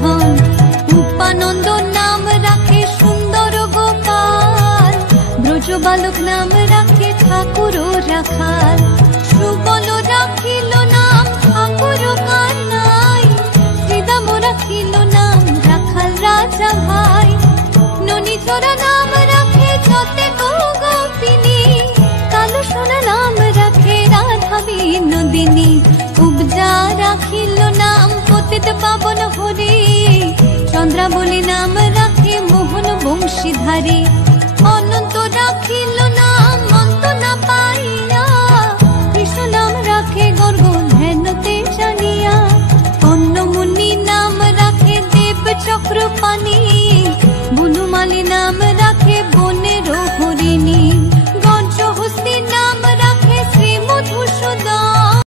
ধন। উপানন্দ নাম রাখে সুন্দর গোপাল, ব্রজ বালক নাম রাখে ঠাকুর রাখাল। সুবল রাখিল নাম ঠাকুর কানাই, শ্রীদাম রাখিল নাম রাখাল রাজা ভাই। ননী চোরা নাম রাখে যতে গোপিনী, কালো সোনা নাম রাখে রাধা বিনোদিনী। উপজা রাখিল নাম পতিত পাবন হরি, চন্দ্রাবলী নাম রাখে মোহন বংশীধারী। অনন্ত রাখিল নাম